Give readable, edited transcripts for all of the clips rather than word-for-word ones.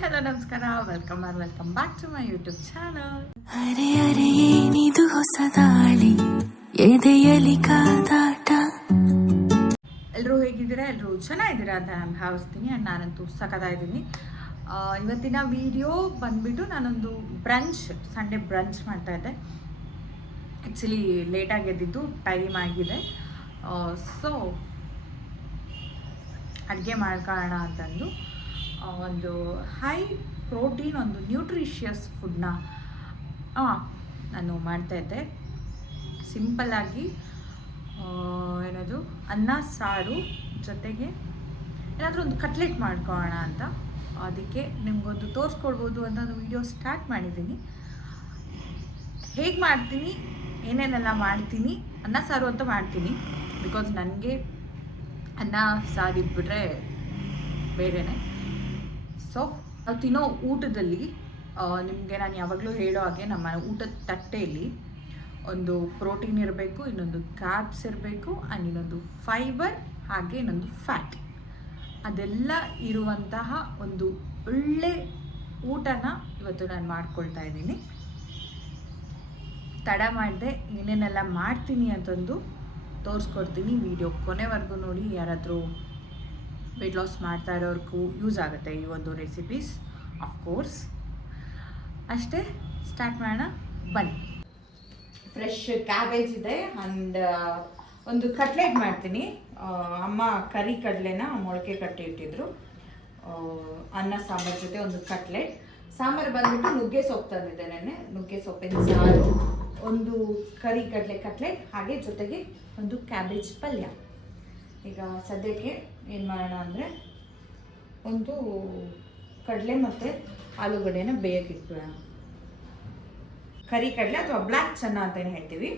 Hello ನಮಸ್ಕಾರ, welcome back to my YouTube channel. ಅರೆ ಅರೆ ಏನಿದು ಹೊಸದಾಳಿ ಎದೆಯಲಿ ಕಾದಾಟ. ಎಲ್ಲರೂ ಹೇಗಿದ್ದೀರಾ? ಎಲ್ಲರೂ ಚೆನ್ನಾಗಿದ್ದೀರಾ ಅಂತ ನಾನು ಭಾವಿಸ್ತೀನಿ. ಆ್ಯಂಡ್ ನಾನಂತೂ ಸಖತ್ತಾಗಿದ್ದೀನಿ. ಇವತ್ತಿನ ವಿಡಿಯೋ ಬಂದುಬಿಟ್ಟು ನಾನೊಂದು ಸಂಡೇ ಬ್ರಂಚ್ ಮಾಡ್ತಾಯಿದ್ದೆ. ಆ್ಯಕ್ಚುಲಿ ಲೇಟಾಗಿ ಎದ್ದಿದ್ದು, ಟೈಮ್ ಆಗಿದೆ. ಸೊ ಅಡುಗೆ ಮಾಡ್ಕೊಳ್ಳೋಣ ಅಂತಂದು ಒಂದು ಹೈ ಪ್ರೋಟೀನ್, ಒಂದು ನ್ಯೂಟ್ರಿಷಿಯಸ್ ಫುಡ್ನ ನಾನು ಮಾಡ್ತಾಯಿದ್ದೆ. ಸಿಂಪಲ್ಲಾಗಿ ಏನದು ಅನ್ನ ಸಾರು ಜೊತೆಗೆ ಏನಾದರೂ ಒಂದು ಕಟ್ಲೆಟ್ ಮಾಡ್ಕೊಳ್ಳೋಣ ಅಂತ. ಅದಕ್ಕೆ ನಿಮಗೊಂದು ತೋರಿಸ್ಕೊಡ್ಬೋದು ಅಂತ ಒಂದು ವಿಡಿಯೋ ಸ್ಟಾರ್ಟ್ ಮಾಡಿದ್ದೀನಿ. ಹೇಗೆ ಮಾಡ್ತೀನಿ, ಏನೇನೆಲ್ಲ ಮಾಡ್ತೀನಿ, ಅನ್ನ ಸಾರು ಅಂತ ಮಾಡ್ತೀನಿ. ಬಿಕಾಸ್ ನನಗೆ ಅನ್ನ ಸಾರು ಇದ್ಬಿಟ್ರೆ ಬೇರೆಯೇ. ಸೊ ನಾವು ತಿನ್ನೋ ಊಟದಲ್ಲಿ ನಿಮಗೆ ನಾನು ಯಾವಾಗಲೂ ಹೇಳೋ ಹಾಗೆ ನಮ್ಮ ಊಟದ ತಟ್ಟೆಯಲ್ಲಿ ಒಂದು ಪ್ರೋಟೀನ್ ಇರಬೇಕು, ಇನ್ನೊಂದು ಕಾರ್ಬ್ಸ್ ಇರಬೇಕು, ಆ್ಯಂಡ್ ಇನ್ನೊಂದು ಫೈಬರ್, ಹಾಗೆ ಇನ್ನೊಂದು ಫ್ಯಾಟ್. ಅದೆಲ್ಲ ಇರುವಂತಹ ಒಂದು ಒಳ್ಳೆ ಊಟನ ಇವತ್ತು ನಾನು ಮಾಡ್ಕೊಳ್ತಾ ಇದ್ದೀನಿ. ತಡ ಮಾಡಿದೆ ಏನೇನೆಲ್ಲ ಮಾಡ್ತೀನಿ ಅಂತಂದು ತೋರಿಸ್ಕೊಡ್ತೀನಿ. ವಿಡಿಯೋ ಕೊನೆವರೆಗೂ ನೋಡಿ. ಯಾರಾದರೂ ವೆಯ್ಟ್ ಲಾಸ್ ಮಾಡ್ತಾ ಇರೋರ್ಗೂ ಯೂಸ್ ಆಗುತ್ತೆ ಈ ಒಂದು ರೆಸಿಪೀಸ್, ಆಫ್ಕೋರ್ಸ್. ಅಷ್ಟೇ, ಸ್ಟಾರ್ಟ್ ಮಾಡೋಣ ಬನ್ನಿ. ಫ್ರೆಶ್ ಕ್ಯಾಬೇಜ್ ಇದೆ ಆ್ಯಂಡ್ ಒಂದು ಕಟ್ಲೆಟ್ ಮಾಡ್ತೀನಿ. ಅಮ್ಮ ಕರಿ ಕಡಲೆನ ಮೊಳಕೆ ಕಟ್ಟಿ ಇಟ್ಟಿದ್ರು. ಅನ್ನ ಸಾಂಬಾರು ಜೊತೆ ಒಂದು ಕಟ್ಲೆಟ್. ಸಾಂಬಾರು ಬಂದ್ಬಿಟ್ಟು ನುಗ್ಗೆ ಸೊಪ್ಪು ತಂದಿದ್ದೆ ನೆನ್ನೆ. ನುಗ್ಗೆ ಸೊಪ್ಪಿನ ಸಾರು, ಒಂದು ಕರಿ ಕಡಲೆ ಕಟ್ಲೆಟ್, ಹಾಗೆ ಜೊತೆಗೆ ಒಂದು ಕ್ಯಾಬೇಜ್ ಪಲ್ಯ. ಈಗ ಸದ್ಯಕ್ಕೆ ಏನು ಮಾಡೋಣ ಅಂದರೆ, ಒಂದು ಕಡಲೆ ಮತ್ತು ಆಲೂಗಡ್ಡೆನ ಬೇಯಕ್ಕೆ ಇಟ್ಬಿಡೋಣ. ಕರಿ ಕಡಲೆ ಅಥವಾ ಬ್ಲ್ಯಾಕ್ ಚೆನ್ನ ಅಂತಲೇ ಹೇಳ್ತೀವಿ.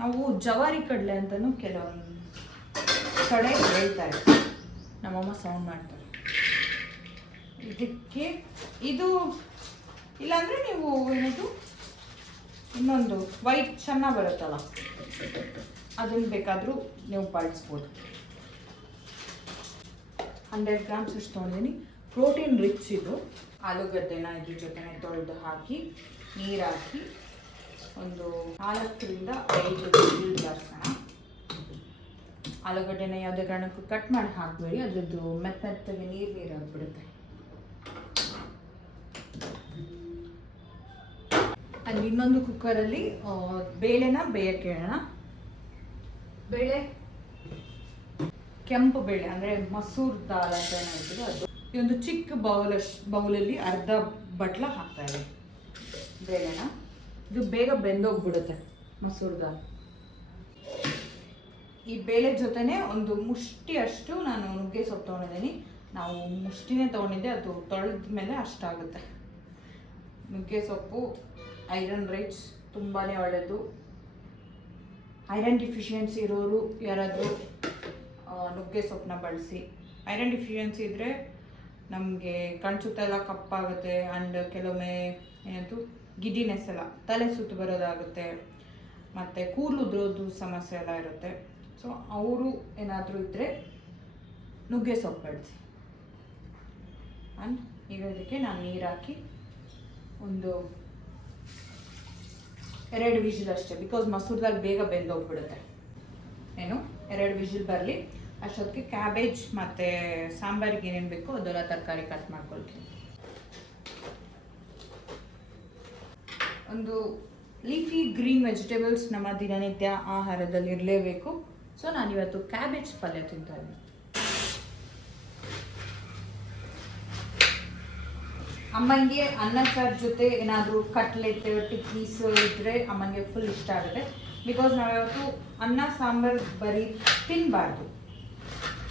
ನಾವು ಜವಾರಿ ಕಡಲೆ ಅಂತಲೂ ಕೆಲವೊಂದು ಕಡೆ ಹೇಳ್ತಾರೆ. ನಮ್ಮಮ್ಮ ಸೌಂಡ್ ಮಾಡ್ತಾರೆ. ಇದಕ್ಕೆ ಇದು ಇಲ್ಲಾಂದರೆ ನೀವು ಏನದು ಇನ್ನೊಂದು ವೈಟ್ ಚೆನ್ನ ಬರುತ್ತಲ್ಲ, ಅದನ್ನು ಬೇಕಾದರೂ ನೀವು ಬಳಸ್ಬೋದು. 100 ಗ್ರಾಮ್ಸ್ ಅಷ್ಟು ತೊಗೊಂಡಿದ್ದೀನಿ. ಪ್ರೋಟೀನ್ ರಿಚ್ ಇದು. ಆಲೂಗಡ್ಡೆನ ಇದ್ರ ಜೊತೆ ತೊಳೆದು ಹಾಕಿ, ನೀರು ಹಾಕಿ ಒಂದು 4ರಿಂದ 5 ವಿಸಿಲ್ ಬರ್ಸೋಣ. ಆಲೂಗಡ್ಡೆನ ಯಾವುದೇ ಕಾರಣಕ್ಕೂ ಕಟ್ ಮಾಡಿ ಹಾಕಬೇಡಿ, ಅದ್ರದ್ದು ಮೆತ್ತಗೆ ನೀರು ಆಗಿಬಿಡುತ್ತೆ. ಅಲ್ಲಿ ಇನ್ನೊಂದು ಕುಕ್ಕರಲ್ಲಿ ಬೇಳೆನ ಬೇಯಕ್ಕೆ ಇಡೋಣ. ಬೇಳೆ ಕೆಂಪು ಬೇಳೆ ಅಂದರೆ ಮಸೂರ್ ದಾಲ್ ಅಂತ ಹೇಳ್ತೀವಿ ಅದು. ಈ ಒಂದು ಚಿಕ್ಕ ಬೌಲಲ್ಲಿ ಅರ್ಧ ಬಟ್ಲ ಹಾಕ್ತಾ ಇದೆ ಬೇಳೆನ. ಇದು ಬೇಗ ಬೆಂದೋಗ್ಬಿಡುತ್ತೆ ಮಸೂರ್ ದಾಲ್. ಈ ಬೇಳೆ ಜೊತೆನೆ ಒಂದು ಮುಷ್ಟಿಯಷ್ಟು ನಾನು ನುಗ್ಗೆ ಸೊಪ್ಪು ತೊಗೊಂಡಿದ್ದೀನಿ. ನಾವು ಮುಷ್ಟಿನೇ ತೊಗೊಂಡಿದ್ದೆ, ಅದು ತೊಳೆದ ಮೇಲೆ ಅಷ್ಟಾಗುತ್ತೆ. ನುಗ್ಗೆ ಸೊಪ್ಪು ಐರನ್ ರಿಚ್, ತುಂಬಾ ಒಳ್ಳೆಯದು. ಐರನ್ ಡಿಫಿಷಿಯನ್ಸಿ ಇರೋರು ಯಾರಾದರೂ ನುಗ್ಗೆ ಸೊಪ್ಪನ್ನ ಬಳಸಿ. ಐರನ್ ಡಿಫಿಷಿಯನ್ಸಿ ಇದ್ದರೆ ನಮಗೆ ಕಣ್ಸುತ್ತೆಲ್ಲ ಕಪ್ಪಾಗುತ್ತೆ, ಆ್ಯಂಡ್ ಕೆಲವೊಮ್ಮೆ ಏನಂತೂ ಗಿಡ್ಡಿನೆಸ್ ಎಲ್ಲ, ತಲೆ ಸುತ್ತು ಬರೋದಾಗುತ್ತೆ, ಮತ್ತು ಕೂದಲು ಉದುರೋದು ಸಮಸ್ಯೆ ಎಲ್ಲ ಇರುತ್ತೆ. ಸೊ ಅವರು ಏನಾದರೂ ಇದ್ದರೆ ನುಗ್ಗೆ ಸೊಪ್ಪು ಬಳಸಿ. ಆ್ಯಂಡ್ ಈಗ ಇದಕ್ಕೆ ನಾನು ನೀರು ಹಾಕಿ ಒಂದು 2 ವಿಷಿಲ್ ಅಷ್ಟೇ, ಬಿಕಾಸ್ ಮಸೂರ್ ದಾಲ್ ಬೇಗ ಬೆಂದೋಗ್ಬಿಡುತ್ತೆ. 2 ವಿಷಿಲ್ ಬರಲಿ. ಅಷ್ಟೊತ್ತಿಗೆ ಕ್ಯಾಬೇಜ್ ಮತ್ತು ಸಾಂಬಾರಿಗೆ ಏನೇನು ಬೇಕೋ ಅದೆಲ್ಲ ತರಕಾರಿ ಕಟ್ ಮಾಡ್ಕೊಳ್ತೀನಿ. ಒಂದು ಲೀಫಿ ಗ್ರೀನ್ ವೆಜಿಟೇಬಲ್ಸ್ ನಮ್ಮ ದಿನನಿತ್ಯ ಆಹಾರದಲ್ಲಿ ಇರಲೇಬೇಕು. ಸೊ ನಾನಿವತ್ತು ಕ್ಯಾಬೇಜ್ ಪಲ್ಯ ತಿಂತಾ ಇದ್ದೀನಿ. ಅಮ್ಮನಿಗೆ ಅನ್ನ ಸಾರು ಜೊತೆ ಏನಾದರೂ ಕಟ್ಲೆಟ್, ಟಿಕ್ಕೀಸ್ ಇದ್ದರೆ ಅಮ್ಮನಿಗೆ ಫುಲ್ ಇಷ್ಟ ಆಗುತ್ತೆ. ಬಿಕಾಸ್ ನಾವ್ಯಾವತ್ತು ಅನ್ನ ಸಾಂಬಾರು ಬರೀ ತಿನ್ನಬಾರ್ದು,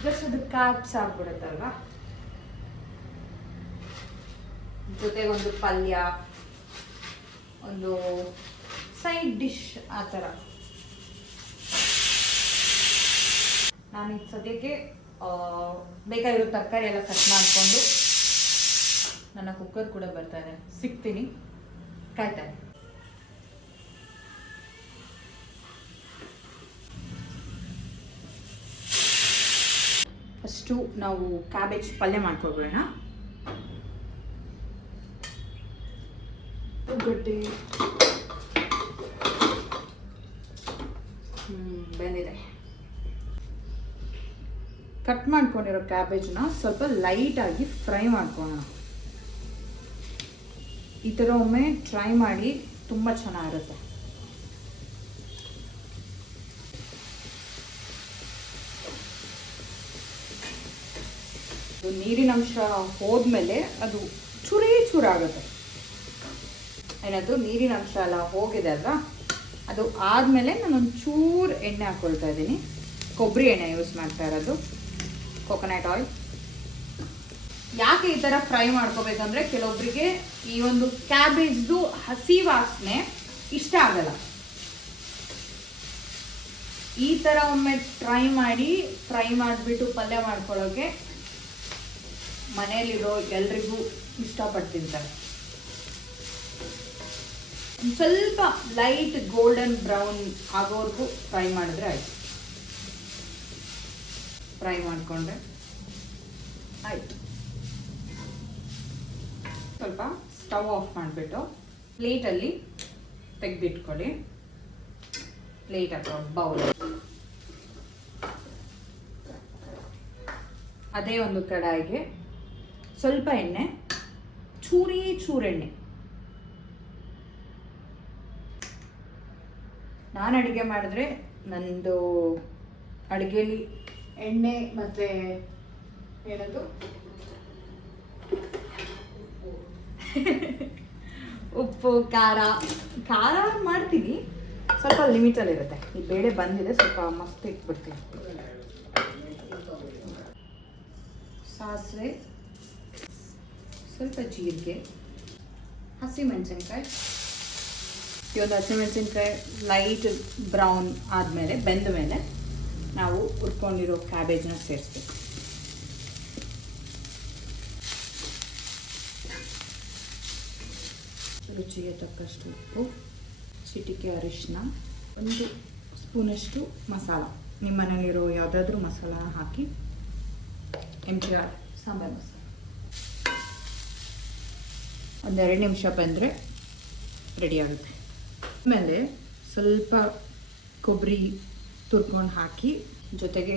ಜಸ್ಟ್ ಅದು ಕಾರ್ಬ್ಸ್ ಆಗ್ಬಿಡುತ್ತಲ್ವ. ಜೊತೆಗೆ ಒಂದು ಪಲ್ಯ, ಒಂದು ಸೈಡ್ ಡಿಶ್ ಆ ಥರ. ನಾನು ಈಗ ಸದ್ಯಕ್ಕೆ ಬೇಕಾಗಿರೋ ತರಕಾರಿ ಎಲ್ಲ ಕಟ್ ಮಾಡಿಕೊಂಡು, ನನ್ನ ಕುಕ್ಕರ್ ಕೂಡ ಬರ್ತಾ ಇದೆ, ಸಿಗ್ತೀನಿ, ಕಾಯ್ತಾ ಇದೆ. ಫಸ್ಟು ನಾವು ಕ್ಯಾಬೇಜ್ ಪಲ್ಯ ಮಾಡ್ಕೊಬಿಡೋಣ. ಉಳ್ಳಾಗಡ್ಡಿ ಬೆಂದಿದೆ. ಕಟ್ ಮಾಡ್ಕೊಂಡಿರೋ ಕ್ಯಾಬೇಜ್ನ ಸ್ವಲ್ಪ ಲೈಟಾಗಿ ಫ್ರೈ ಮಾಡ್ಕೊಳ್ಳೋಣ. ಈ ಥರ ಒಮ್ಮೆ ಟ್ರೈ ಮಾಡಿ, ತುಂಬ ಚೆನ್ನಾಗಿರುತ್ತೆ. ನೀರಿನ ಅಂಶ ಹೋದ್ಮೇಲೆ ಅದು ಚೂರಾಗುತ್ತೆ. ಏನಾದರೂ ನೀರಿನ ಅಂಶ ಎಲ್ಲ ಹೋಗಿದೆ ಅಲ್ವಾ, ಅದು ಆದಮೇಲೆ ನಾನೊಂದು ಚೂರು ಎಣ್ಣೆ ಹಾಕ್ಕೊಳ್ತಾ ಇದ್ದೀನಿ. ಕೊಬ್ಬರಿ ಎಣ್ಣೆ ಯೂಸ್ ಮಾಡ್ತಾ ಇರೋದು, ಕೋಕೋನಟ್ ಆಯಿಲ್. ಯಾಕೆ ಈ ಥರ ಫ್ರೈ ಮಾಡ್ಕೋಬೇಕಂದ್ರೆ ಕೆಲವೊಬ್ಬರಿಗೆ ಈ ಒಂದು ಕ್ಯಾಬೇಜ್ದು ಹಸಿ ವಾಸನೆ ಇಷ್ಟ ಆಗಲ್ಲ. ಈ ಥರ ಒಮ್ಮೆ ಟ್ರೈ ಮಾಡಿ, ಫ್ರೈ ಮಾಡಿಬಿಟ್ಟು ಪಲ್ಯ ಮಾಡ್ಕೊಳ್ಳೋಕೆ ಮನೆಯಲ್ಲಿರೋ ಎಲ್ರಿಗೂ ಇಷ್ಟಪಟ್ಟು ತಿಂತಾರೆ. ಸ್ವಲ್ಪ ಲೈಟ್ ಗೋಲ್ಡನ್ ಬ್ರೌನ್ ಆಗೋವರೆಗೂ ಫ್ರೈ ಮಾಡಿದ್ರೆ ಆಯಿತು. ಫ್ರೈ ಮಾಡಿಕೊಂಡ್ರೆ ಆಯಿತು. ಸ್ವಲ್ಪ ಸ್ಟವ್ ಆಫ್ ಮಾಡಿಬಿಟ್ಟು ಪ್ಲೇಟಲ್ಲಿ ತೆಗೆದಿಟ್ಕೊಳ್ಳಿ. ಪ್ಲೇಟ್ ಅಥವಾ ಬೌಲ್. ಅದೇ ಒಂದು ಕಡಾಯಿಗೆ ಸ್ವಲ್ಪ ಎಣ್ಣೆ, ಚೂರೆಣ್ಣೆ. ನಾನು ಅಡುಗೆ ಮಾಡಿದ್ರೆ ನಂದು ಅಡುಗೆಲಿ ಎಣ್ಣೆ ಮತ್ತು ಏನದು ಉಪ್ಪು ಖಾರ ಮಾಡ್ತೀನಿ, ಸ್ವಲ್ಪ ಲಿಮಿಟಲ್ಲಿರುತ್ತೆ. ಈ ಬೇಳೆ ಬಂದಿದೆ, ಸ್ವಲ್ಪ ಮಸ್ತ್ ಇಟ್ಬಿಡ್ತೀನಿ. ಸಾಸಿವೆ, ಸ್ವಲ್ಪ ಜೀರಿಗೆ, ಹಸಿಮೆಣಸಿನ್ಕಾಯಿ. ಈ ಒಂದು ಹಸಿಮೆಣಸಿನ್ಕಾಯಿ ಲೈಟ್ ಬ್ರೌನ್ ಆದಮೇಲೆ, ಬೆಂದ ಮೇಲೆ ನಾವು ಹುರ್ಕೊಂಡಿರೋ ಕ್ಯಾಬೇಜ್ನ ಸೇರಿಸ್ಬೇಕು. ರುಚಿಗೆ ತಕ್ಕಷ್ಟು ಉಪ್ಪು, ಚಿಟಿಕೆ ಅರಿಶಿನ, 1 ಸ್ಪೂನಷ್ಟು ಮಸಾಲ. ನಿಮ್ಮ ಮನೇಲಿರೋ ಯಾವುದಾದ್ರೂ ಮಸಾಲ ಹಾಕಿ, MTR ಸಾಂಬಾರು ಮಸಾಲ. 1-2 ನಿಮಿಷ ಬಂದರೆ ರೆಡಿ ಆಗುತ್ತೆ. ಆಮೇಲೆ ಸ್ವಲ್ಪ ಕೊಬ್ಬರಿ ತುರ್ಕೊಂಡು ಹಾಕಿ, ಜೊತೆಗೆ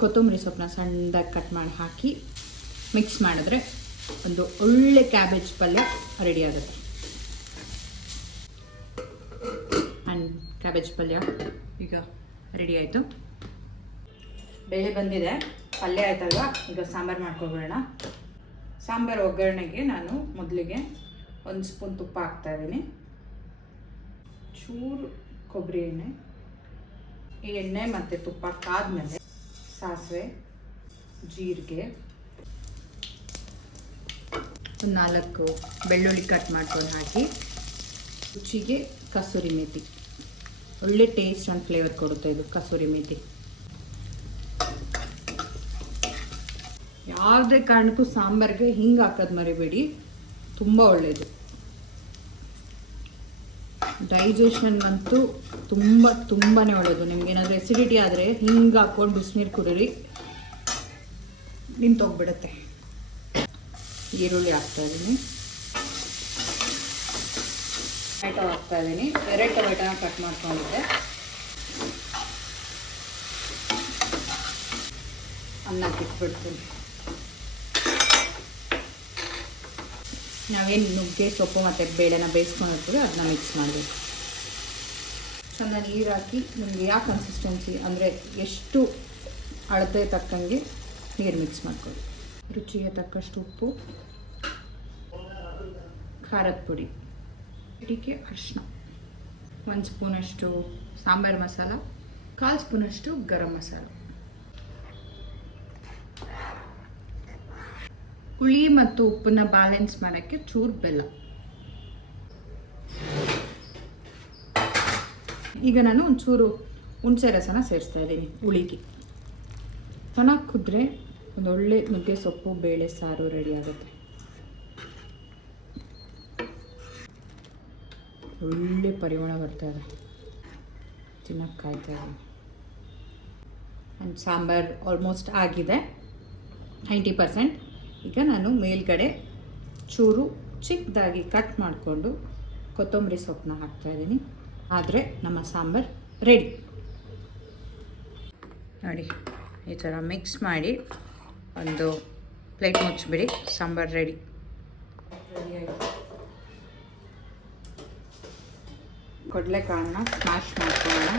ಕೊತ್ತಂಬರಿ ಸೊಪ್ಪನ್ನ ಸಣ್ಣದಾಗಿ ಕಟ್ ಮಾಡಿ ಹಾಕಿ ಮಿಕ್ಸ್ ಮಾಡಿದ್ರೆ ಒಂದು ಒಳ್ಳೆ ಕ್ಯಾಬೇಜ್ ಪಲ್ಯ ರೆಡಿ ಆಗುತ್ತೆ. ಆ್ಯಂಡ್ ಕ್ಯಾಬೇಜ್ ಪಲ್ಯ ಈಗ ರೆಡಿ ಆಯಿತು. ಬೇಳೆ ಬಂದಿದೆ, ಪಲ್ಯ ಆಯ್ತಲ್ವ. ಈಗ ಸಾಂಬಾರು ಮಾಡ್ಕೊಬೇಡ. ಸಾಂಬಾರು ಒಗ್ಗರಣೆಗೆ ನಾನು ಮೊದಲಿಗೆ 1 ಸ್ಪೂನ್ ತುಪ್ಪ ಹಾಕ್ತಾಯಿದ್ದೀನಿ, ಚೂರು ಕೊಬ್ಬರಿ ಎಣ್ಣೆ. ಈ ಎಣ್ಣೆ ಮತ್ತು ತುಪ್ಪ ಕಾದ್ಮೇಲೆ ಸಾಸಿವೆ, ಜೀರಿಗೆ, 4 ಬೆಳ್ಳುಳ್ಳಿ ಕಟ್ ಮಾಡ್ಕೊಂಡು ಹಾಕಿ, ರುಚಿಗೆ ಕಸೂರಿ ಮೇಥಿ. ಒಳ್ಳೆ ಟೇಸ್ಟ್ ಆ್ಯಂಡ್ ಫ್ಲೇವರ್ ಕೊಡುತ್ತೆ ಇದು ಕಸೂರಿ ಮೇಥಿ. ಯಾವುದೇ ಕಾರಣಕ್ಕೂ ಸಾಂಬಾರಿಗೆ ಹಿಂಗೆ ಹಾಕೋದು ಮರಿಬೇಡಿ, ತುಂಬ ಒಳ್ಳೆಯದು. ಡೈಜೆಷನ್ ಅಂತೂ ತುಂಬಾ ಒಳ್ಳೆಯದು. ನಿಮ್ಗೆ ಏನಾದರೂ ಎಸಿಡಿಟಿ ಆದರೆ ಹಿಂಗೆ ಹಾಕ್ಕೊಂಡು ಬಿಸಿನೀರು ಕುಡೀರಿ, ನಿಂತೋಗ್ಬಿಡುತ್ತೆ. ಈರುಳ್ಳಿ ಹಾಕ್ತಾಯಿದ್ದೀನಿ, ಟೊಮೆಟೊ ಹಾಕ್ತಾಯಿದ್ದೀನಿ. 2 ಟೊಮೆಟೊನ ಕಟ್ ಮಾಡ್ಕೊಂಡಿದ್ದೆ. ಅನ್ನಕ್ಕೆ ಇಟ್ಬಿಡ್ತೀನಿ. ನಾವೇನು ನುಗ್ಗೆ ಸೊಪ್ಪು ಮತ್ತು ಬೇಳೆನ ಬೇಯಿಸ್ಕೊಂಡಿರ್ತೀವಿ ಅದನ್ನ ಮಿಕ್ಸ್ ಮಾಡಬೇಕು. ಚೆನ್ನಾಗಿ ನೀರು ಹಾಕಿ, ನಿಮಗೆ ಯಾವ ಕನ್ಸಿಸ್ಟೆನ್ಸಿ ಅಂದರೆ ಎಷ್ಟು ಅಳತೆ ತಕ್ಕಂಗೆ ನೀರು ಮಿಕ್ಸ್ ಮಾಡ್ಕೊಳ್ಳಿ. ರುಚಿಗೆ ತಕ್ಕಷ್ಟು ಉಪ್ಪು, ಖಾರದ ಪುಡಿ, ಚಿಟಿಕೆ ಅರಿಶಿನ, 1 ಸ್ಪೂನಷ್ಟು ಸಾಂಬಾರು ಮಸಾಲ, 1/4 ಸ್ಪೂನಷ್ಟು ಗರಂ ಮಸಾಲ. ಹುಳಿ ಮತ್ತು ಉಪ್ಪನ್ನ ಬ್ಯಾಲೆನ್ಸ್ ಮಾಡೋಕ್ಕೆ ಚೂರು ಬೆಲ್ಲ. ಈಗ ನಾನು ಒಂಚೂರು ಹುಣಸೆ ರಸನ ಸೇರಿಸ್ತಾ ಇದ್ದೀನಿ ಹುಳಿಗೆ. ಚೆನ್ನಾಗಿ ಕುದ್ರೆ ಒಂದೊಳ್ಳೆ ನುಗ್ಗೆ ಸೊಪ್ಪು ಬೇಳೆ ಸಾರು ರೆಡಿ ಆಗುತ್ತೆ. ಒಳ್ಳೆ ಪರಿಮಳ ಬರ್ತಾ ಇದೆ, ತಿನ್ನಕ್ಕೆ ಕಾಯ್ತಾ ಇದ್ದೀನಿ. ನನ್ನ ಸಾಂಬಾರು ಆಲ್ಮೋಸ್ಟ್ ಆಗಿದೆ 90%. ಈಗ ನಾನು ಮೇಲ್ಗಡೆ ಚೂರು ಚಿಕ್ಕದಾಗಿ ಕಟ್ ಮಾಡಿಕೊಂಡು ಕೊತ್ತಂಬರಿ ಸೊಪ್ಪನ್ನ ಹಾಕ್ತಾಯಿದ್ದೀನಿ. ಆದರೆ ನಮ್ಮ ಸಾಂಬಾರು ರೆಡಿ ನೋಡಿ. ಈ ಥರ ಮಿಕ್ಸ್ ಮಾಡಿ ಒಂದು ಪ್ಲೇಟ್ ಮುಚ್ಚಿಬಿಡಿ, ಸಾಂಬಾರು ರೆಡಿ ಆಯಿತು. ಕಡಲೆಕಾಳನ್ನ ಸ್ಮ್ಯಾಶ್ ಮಾಡ್ಕೊಳ್ಳೋಣ.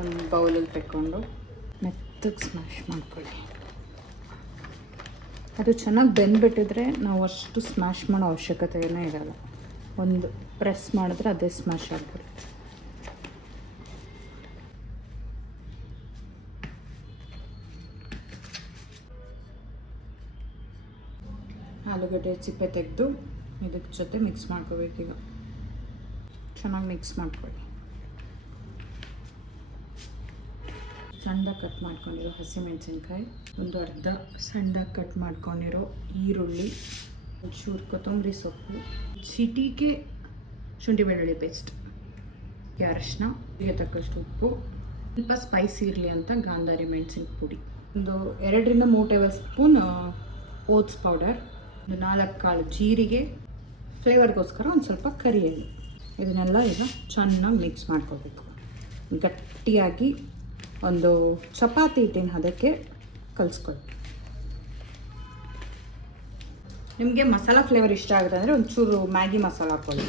ಒಂದು ಬೌಲಲ್ಲಿ ತಗೊಂಡು ಮೆತ್ತಗೆ ಸ್ಮ್ಯಾಶ್ ಮಾಡ್ಕೊಳ್ಳಿ. ಅದು ಚೆನ್ನಾಗಿ ಬೆಂದ್ಬಿಟ್ಟಿದ್ರೆ ನಾವು ಅಷ್ಟು ಸ್ಮ್ಯಾಶ್ ಮಾಡೋ ಅವಶ್ಯಕತೆಯೇ ಇರಲ್ಲ. ಒಂದು ಪ್ರೆಸ್ ಮಾಡಿದ್ರೆ ಅದೇ ಸ್ಮ್ಯಾಶ್ ಆಗಿಬಿಡುತ್ತೆ. ಆಲೂಗಡ್ಡೆ ಸಿಪ್ಪೆ ತೆಗೆದು ಇದಕ್ಕೆ ಜೊತೆ ಮಿಕ್ಸ್ ಮಾಡ್ಕೋಬೇಕೀಗ. ಚೆನ್ನಾಗಿ ಮಿಕ್ಸ್ ಮಾಡ್ಕೊಳ್ಳಿ. ಸಣ್ಣದಾಗಿ ಕಟ್ ಮಾಡ್ಕೊಂಡಿರೋ ಹಸಿಮೆಣಸಿನ್ಕಾಯಿ, ಒಂದು ಅರ್ಧ ಸಣ್ಣದಾಗಿ ಕಟ್ ಮಾಡ್ಕೊಂಡಿರೋ ಈರುಳ್ಳಿ, ಒಂಚೂರು ಕೊತ್ತಂಬರಿ ಸೊಪ್ಪು, ಚಿಟಿಕೆ ಶುಂಠಿ ಬೆಳ್ಳುಳ್ಳಿ ಪೇಸ್ಟ್, ಅರಶಿನ, ತಕ್ಕಷ್ಟು ಉಪ್ಪು, ಸ್ವಲ್ಪ ಸ್ಪೈಸಿ ಇರಲಿ ಅಂತ ಗಾಂಧಾರಿ ಮೆಣಸಿನ ಪುಡಿ, ಒಂದು 2 3 ಟೇಬಲ್ ಸ್ಪೂನ್ ಓಟ್ಸ್ ಪೌಡರ್, ಒಂದು 4 ಕಾಳು ಜೀರಿಗೆ, ಫ್ಲೇವರ್ಗೋಸ್ಕರ ಒಂದು ಸ್ವಲ್ಪ ಕರಿ ಎಣ್ಣೆ. ಇದನ್ನೆಲ್ಲ ಈಗ ಚೆನ್ನಾಗಿ ಮಿಕ್ಸ್ ಮಾಡ್ಕೋಬೇಕು. ಗಟ್ಟಿಯಾಗಿ ಒಂದು ಚಪಾತಿ ಹಿಟ್ಟಿನ ಅದಕ್ಕೆ ಕಲಿಸ್ಕೊಳ್ಳಿ. ನಿಮಗೆ ಮಸಾಲ ಫ್ಲೇವರ್ ಇಷ್ಟ ಆಗುತ್ತೆ ಅಂದರೆ ಒಂಚೂರು ಮ್ಯಾಗಿ ಮಸಾಲ ಹಾಕ್ಕೊಳ್ಳಿ.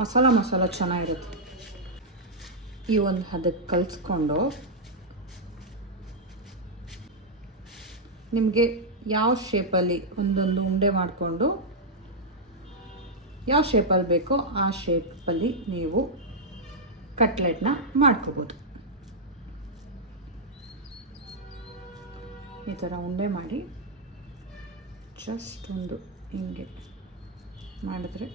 ಮಸಾಲ ಚೆನ್ನಾಗಿರುತ್ತೆ. ಈ ಒಂದು ಅದಕ್ಕೆ ಕಲಿಸ್ಕೊಂಡು ನಿಮಗೆ ಯಾವ ಶೇಪಲ್ಲಿ ಒಂದೊಂದು ಉಂಡೆ ಮಾಡಿಕೊಂಡು ಯಾವ ಶೇಪಲ್ಲಿ ಬೇಕೋ ಆ ಶೇಪಲ್ಲಿ ನೀವು ಕಟ್ಲೆಟ್ನ ಮಾಡ್ಕೋಬೋದು. ಈ ಥರ ಉಂಡೆ ಮಾಡಿ ಜಸ್ಟ್ ಒಂದು ಹಿಂಗೆ ಮಾಡಿದ್ರೆ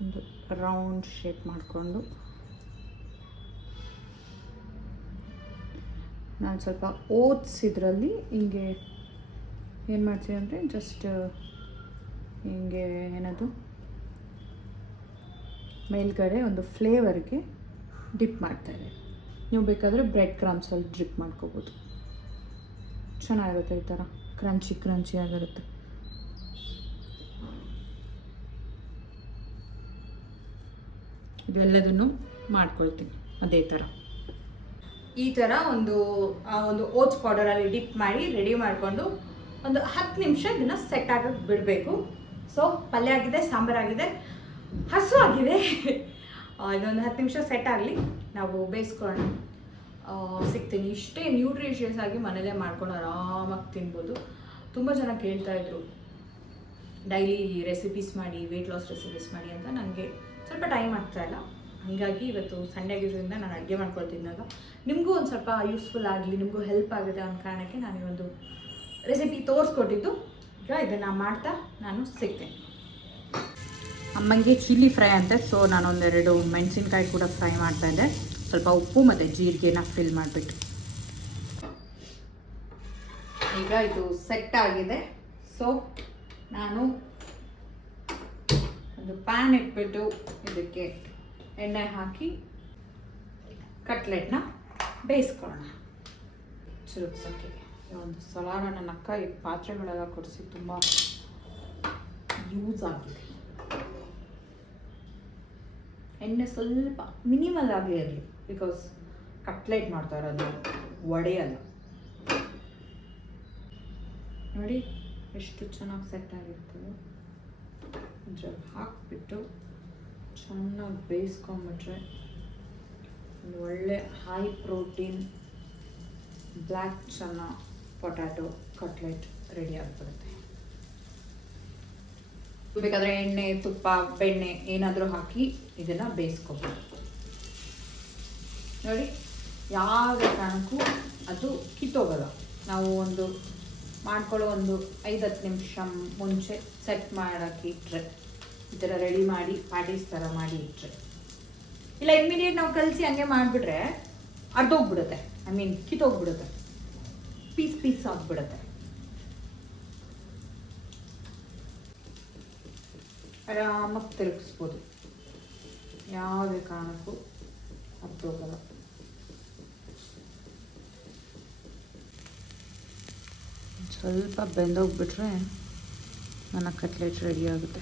ಒಂದು ರೌಂಡ್ ಶೇಪ್ ಮಾಡಿಕೊಂಡು, ನಾನು ಸ್ವಲ್ಪ ಓಟ್ಸ್ ಇದರಲ್ಲಿ ಹಿಂಗೆ ಏನು ಮಾಡ್ತೀನಿ ಅಂದರೆ ಜಸ್ಟ್ ಹಿಂಗೆ ಏನದು ಮೇಲ್ಗಡೆ ಒಂದು ಫ್ಲೇವರ್ಗೆ ಡಿಪ್ ಮಾಡ್ತಾಯಿದೆ. ನೀವು ಬೇಕಾದರೆ ಬ್ರೆಡ್ ಕ್ರಮ್ಸಲ್ಲಿ ಡ್ರಿಪ್ ಮಾಡ್ಕೋಬೋದು. ಚೆನ್ನಾಗಿರುತ್ತೆ. ಈ ಥರ ಕ್ರಂಚಿ ಆಗಿರುತ್ತೆ. ಇದೆಲ್ಲದನ್ನು ಮಾಡ್ಕೊಳ್ತೀನಿ ಅದೇ ಥರ. ಈ ಥರ ಒಂದು ಓಟ್ಸ್ ಪೌಡರಲ್ಲಿ ಡಿಪ್ ಮಾಡಿ ರೆಡಿ ಮಾಡಿಕೊಂಡು ಒಂದು 10 ನಿಮಿಷ ಇದನ್ನು ಸೆಟ್ ಆಗೋಕ್ಕೆ ಬಿಡಬೇಕು. ಸೊ ಪಲ್ಯ ಆಗಿದೆ, ಸಾಂಬಾರಾಗಿದೆ, ಹಸು ಆಗಿದೆ. ಇದೊಂದು 10 ನಿಮಿಷ ಸೆಟ್ ಆಗಲಿ, ನಾವು ಬೇಯಿಸ್ಕೊಳ್ಳೋಣ. ಸಿಗ್ತೀನಿ. ಇಷ್ಟೇ ನ್ಯೂಟ್ರಿಷಿಯಸ್ ಆಗಿ ಮನೇಲೇ ಮಾಡ್ಕೊಂಡು ಆರಾಮಾಗಿ ತಿನ್ಬೋದು. ತುಂಬ ಜನ ಕೇಳ್ತಾಯಿದ್ರು ಡೈಲಿ ರೆಸಿಪೀಸ್ ಮಾಡಿ, ವೆಯ್ಟ್ ಲಾಸ್ ರೆಸಿಪೀಸ್ ಮಾಡಿ ಅಂತ. ನನಗೆ ಸ್ವಲ್ಪ ಟೈಮ್ ಆಗ್ತಾಯಿಲ್ಲ, ಹಾಗಾಗಿ ಇವತ್ತು ಸಂಡೇ ಆಗಿರೋದ್ರಿಂದ ನಾನು ಅಡುಗೆ ಮಾಡ್ಕೊಳ್ತಿದ್ನಲ್ಲ, ನಿಮಗೂ ಒಂದು ಸ್ವಲ್ಪ ಯೂಸ್ಫುಲ್ ಆಗಲಿ, ನಿಮಗೂ ಹೆಲ್ಪ್ ಆಗುತ್ತೆ ಅನ್ನೋ ಕಾರಣಕ್ಕೆ ನಾನು ಒಂದು ರೆಸಿಪಿ ತೋರಿಸ್ಕೊಟ್ಟಿದ್ದು. ಈಗ ಇದನ್ನು ಮಾಡ್ತಾ ನಾನು ಸಿಗ್ತೇನೆ. ಅಮ್ಮಂಗೆ ಚಿಲ್ಲಿ ಫ್ರೈ ಅಂತೆ, ಸೊ ನಾನೊಂದೆರಡು ಮೆಣಸಿನ್ಕಾಯಿ ಕೂಡ ಫ್ರೈ ಮಾಡ್ತಾಯಿದ್ದೆ. ಸ್ವಲ್ಪ ಉಪ್ಪು ಮತ್ತು ಜೀರಿಗೆನ ಫಿಲ್ ಮಾಡಿಬಿಟ್ಟು ಈಗ ಇದು ಸೆಟ್ ಆಗಿದೆ. ಸೊ ನಾನು ಒಂದು ಪ್ಯಾನ್ ಇಟ್ಬಿಟ್ಟು ಇದಕ್ಕೆ ಎಣ್ಣೆ ಹಾಕಿ ಕಟ್ಲೆಟ್ನ ಬೇಯಿಸ್ಕೊಳ್ಳೋಣ. ಚುರುಕ್ಸೋಕ್ಕೆ ಒಂದು ಸಲ ನನ್ನ ಅಕ್ಕ ಈ ಪಾತ್ರೆಗಳೆಲ್ಲ ಕೊಡಿಸಿ ತುಂಬ ಯೂಸ್ ಆಗಿದೆ. ಎಣ್ಣೆ ಸ್ವಲ್ಪ ಮಿನಿಮಲ್ ಆಗಿ ಇರಲಿ, ಬಿಕಾಸ್ ಕಟ್ಲೆಟ್ ಮಾಡ್ತಾ ಇರೋದು ವಡೆ ಅಲ್ಲ. ನೋಡಿ ಎಷ್ಟು ಚೆನ್ನಾಗಿ ಸೆಟ್ ಆಗಿರ್ತದೆ. ಇದ್ರಲ್ಲಿ ಹಾಕಿಬಿಟ್ಟು ಚೆನ್ನಾಗಿ ಬೇಯಿಸ್ಕೊಂಬಿಟ್ರೆ ಒಂದು ಒಳ್ಳೆ ಹೈ ಪ್ರೋಟೀನ್ ಬ್ಲ್ಯಾಕ್ ಚನ್ನ ಪೊಟ್ಯಾಟೊ ಕಟ್ಲೆಟ್ ರೆಡಿ ಆಗಿಬಿಡುತ್ತೆ. ಬೇಕಾದರೆ ಎಣ್ಣೆ, ತುಪ್ಪ, ಬೆಣ್ಣೆ ಏನಾದರೂ ಹಾಕಿ ಇದನ್ನು ಬೇಯಿಸ್ಕೋಬೋದು. ನೋಡಿ, ಯಾವುದೇ ಕಾರಣಕ್ಕೂ ಅದು ಕಿತ್ತೋಗಲ್ಲ. ನಾವು ಒಂದು ಮಾಡ್ಕೊಳ್ಳೋ ಒಂದು 5-10 ನಿಮಿಷ ಮುಂಚೆ ಸೆಟ್ ಮಾಡೋಕ್ಕೆ ಇಟ್ಟರೆ, ಈ ಥರ ರೆಡಿ ಮಾಡಿ ಪ್ಯಾಟೀಸ್ ಥರ ಮಾಡಿ ಇಟ್ಟರೆ, ಇಲ್ಲ ಇಮ್ಮಿಡಿಯೇಟ್ ನಾವು ಕಲಸಿ ಹಂಗೆ ಮಾಡಿಬಿಟ್ರೆ ಅರ್ಧೋಗ್ಬಿಡುತ್ತೆ. ಕಿತ್ತೋಗ್ಬಿಡುತ್ತೆ, ಪೀಸ್ ಆಗಿಬಿಡುತ್ತೆ. ಆರಾಮಾಗಿ ತಿರುಗಿಸ್ಬೋದು, ಯಾವುದೇ ಕಾರಣಕ್ಕೂ ಅರ್ಧೋಗಲ್ಲ. ಸ್ವಲ್ಪ ಬೆಂದೋಗ್ಬಿಟ್ರೆ ನನ್ನ ಕಟ್ಲೆಟ್ ರೆಡಿ ಆಗುತ್ತೆ.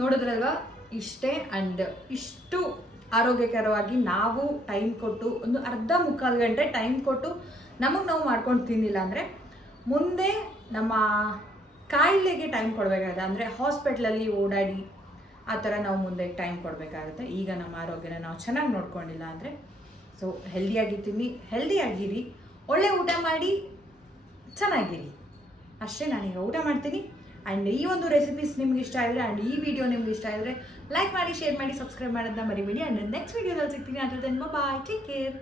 ನೋಡಿದ್ರಲ್ವಾ, ಇಷ್ಟೇ. ಆ್ಯಂಡ್ ಇಷ್ಟು ಆರೋಗ್ಯಕರವಾಗಿ ನಾವು ಟೈಮ್ ಕೊಟ್ಟು ಒಂದು ಅರ್ಧ ಮುಕ್ಕಾಲು ಗಂಟೆ ಟೈಮ್ ಕೊಟ್ಟು ನಮಗೆ ನಾವು ಮಾಡ್ಕೊಂಡು ತಿಂದಿಲ್ಲ ಅಂದರೆ ಮುಂದೆ ನಮ್ಮ ಕಾಯಿಲೆಗೆ ಟೈಮ್ ಕೊಡಬೇಕಾಗುತ್ತೆ. ಅಂದರೆ ಹಾಸ್ಪಿಟ್ಲಲ್ಲಿ ಓಡಾಡಿ ಆ ಥರ ನಾವು ಮುಂದೆ ಟೈಮ್ ಕೊಡಬೇಕಾಗುತ್ತೆ. ಈಗ ನಮ್ಮ ಆರೋಗ್ಯನ ನಾವು ಚೆನ್ನಾಗಿ ನೋಡ್ಕೊಂಡಿಲ್ಲ ಅಂದರೆ ಸೊ ಹೆಲ್ದಿಯಾಗಿರಿ, ಒಳ್ಳೆ ಊಟ ಮಾಡಿ ಚೆನ್ನಾಗಿರಿ. ಅಷ್ಟೇ. ನಾನೀಗ ಊಟ ಮಾಡ್ತೀನಿ. ಆ್ಯಂಡ್ ಈ ಒಂದು ರೆಸಿಪೀಸ್ ನಿಮ್ಗೆ ಇಷ್ಟ ಆದರೆ ಆ್ಯಂಡ್ ಈ ವಿಡಿಯೋ ನಿಮ್ಗೆ ಇಷ್ಟ ಆದರೆ ಲೈಕ್ ಮಾಡಿ, ಶೇರ್ ಮಾಡಿ, ಸಬ್ಸ್ಕ್ರೈಬ್ ಮಾಡೋದನ್ನ ಮರಿಬೇಡಿ. ಆ್ಯಂಡ್ ನೆಕ್ಸ್ಟ್ ವಿಡಿಯೋದಲ್ಲಿ ಸಿಗ್ತೀನಿ. ಅದರಿಂದ ಬಾಯ್, ಟೇಕ್ ಕೇರ್.